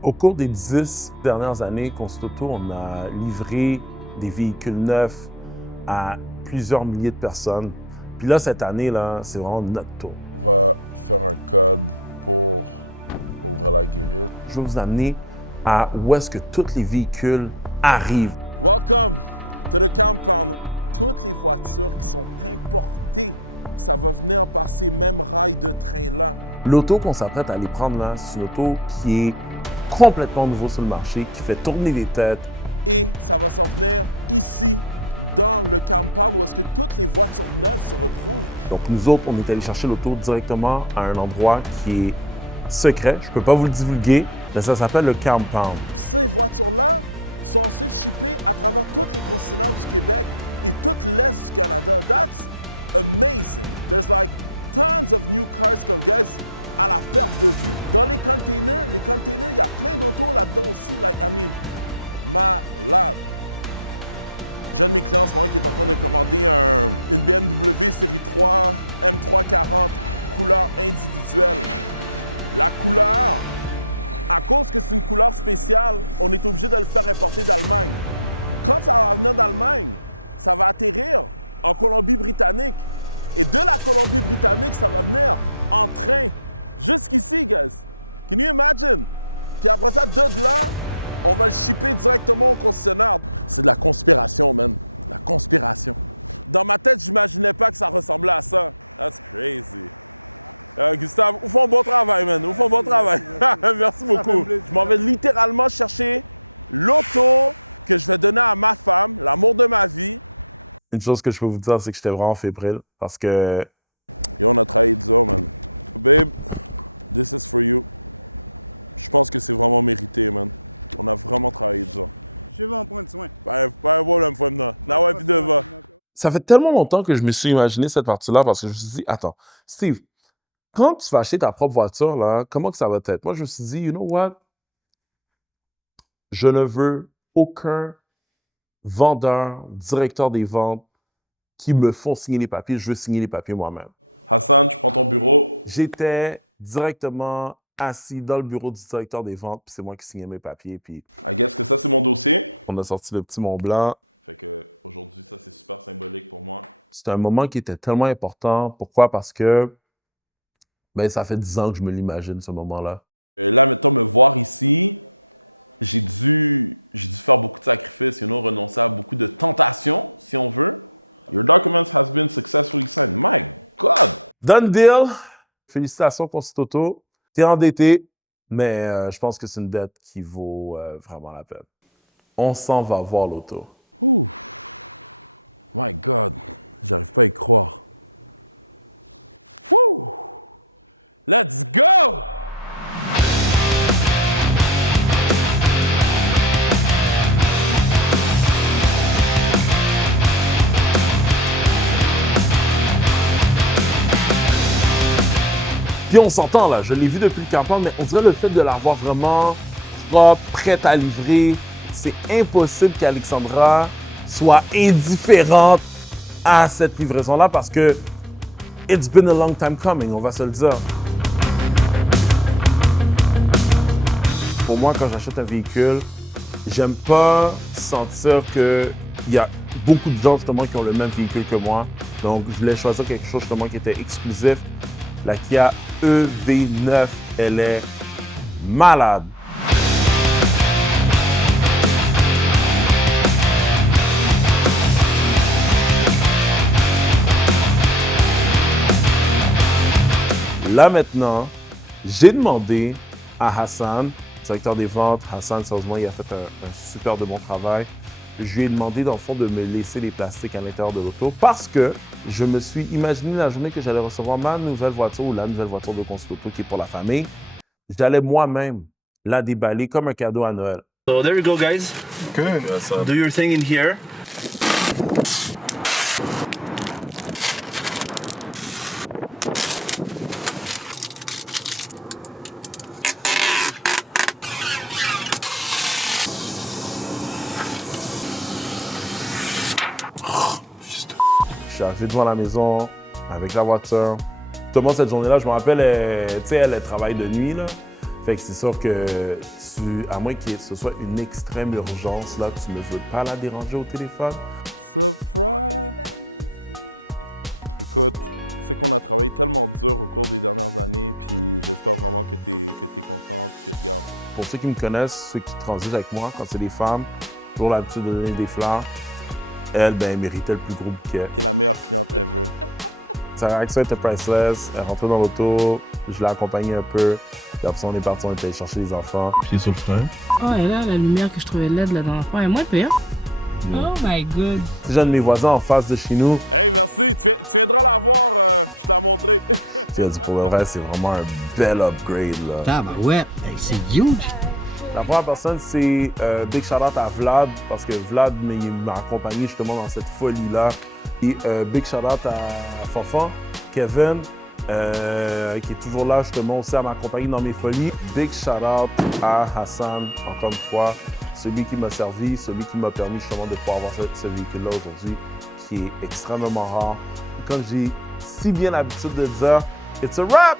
Au cours des 10 dernières années, Constituto, on a livré des véhicules neufs à plusieurs milliers de personnes. Puis là, cette année, là, c'est vraiment notre tour. Je vais vous amener à où est-ce que tous les véhicules arrivent. L'auto qu'on s'apprête à aller prendre là, c'est une auto qui est complètement nouveau sur le marché, qui fait tourner les têtes. Donc nous autres, on est allé chercher l'auto directement à un endroit qui est secret. Je ne peux pas vous le divulguer, mais ça s'appelle le Compound. Une chose que je peux vous dire, c'est que j'étais vraiment fébrile parce que ça fait tellement longtemps que je me suis imaginé cette partie-là parce que je me suis dit, attends, Steve, quand tu vas acheter ta propre voiture, là, comment que ça va être? Moi, je me suis dit, you know what? Je ne veux aucun vendeur, directeur des ventes qui me font signer les papiers. Je veux signer les papiers moi-même. J'étais directement assis dans le bureau du directeur des ventes, puis c'est moi qui signais mes papiers, puis on a sorti le petit Mont Blanc. C'était un moment qui était tellement important. Pourquoi? Parce que ben, ça fait 10 ans que je me l'imagine, ce moment-là. Done deal! Félicitations, Constituto. T'es endetté, mais je pense que c'est une dette qui vaut vraiment la peine. On s'en va voir l'auto. Puis on s'entend là, je l'ai vu depuis le campagne, mais on dirait le fait de l'avoir vraiment propre, prête à livrer, c'est impossible qu'Alexandra soit indifférente à cette livraison-là parce que it's been a long time coming, on va se le dire. Pour moi, quand j'achète un véhicule, j'aime pas sentir qu'il y a beaucoup de gens justement qui ont le même véhicule que moi. Donc, je voulais choisir quelque chose justement qui était exclusif. La Kia EV9, elle est malade. Là maintenant, j'ai demandé à Hassan, directeur des ventes, Hassan, sérieusement, il a fait un super de bon travail. Je lui ai demandé, dans le fond, de me laisser les plastiques à l'intérieur de l'auto parce que je me suis imaginé la journée que j'allais recevoir ma nouvelle voiture ou la nouvelle voiture de Constituto qui est pour la famille. J'allais moi-même la déballer comme un cadeau à Noël. So there you go, guys. Good. Do your thing in here. Je suis arrivé devant la maison avec la voiture. Justement, cette journée-là, je me rappelle, elle travaille de nuit, là. Fait que c'est sûr que à moins que ce soit une extrême urgence, là, tu ne veux pas la déranger au téléphone. Pour ceux qui me connaissent, ceux qui transigent avec moi, quand c'est des femmes, toujours l'habitude de donner des fleurs. Elle, ben, elle méritait le plus gros bouquet. Sa réaction était priceless. Elle rentrait dans l'auto, je l'ai accompagnée un peu. Puis après ça, on est parti, on est allé chercher les enfants. Pied sur le frein. Oh, et là, la lumière que je trouvais laide là dans la fois, et moi, le pire. Oh my god. C'est j'ai un de mes voisins en face de chez nous. Il a dit pour le vrai, c'est vraiment un bel upgrade, là. Ah, bah ouais, c'est huge. La première personne, c'est big shout-out à Vlad, parce que Vlad m'a accompagné justement dans cette folie-là. Et big shout-out à Fanfan, Kevin, qui est toujours là justement aussi à m'accompagner dans mes folies. Big shout-out à Hassan, encore une fois, celui qui m'a servi, celui qui m'a permis justement de pouvoir avoir ce véhicule-là aujourd'hui, qui est extrêmement rare. Comme j'ai si bien l'habitude de dire, it's a wrap!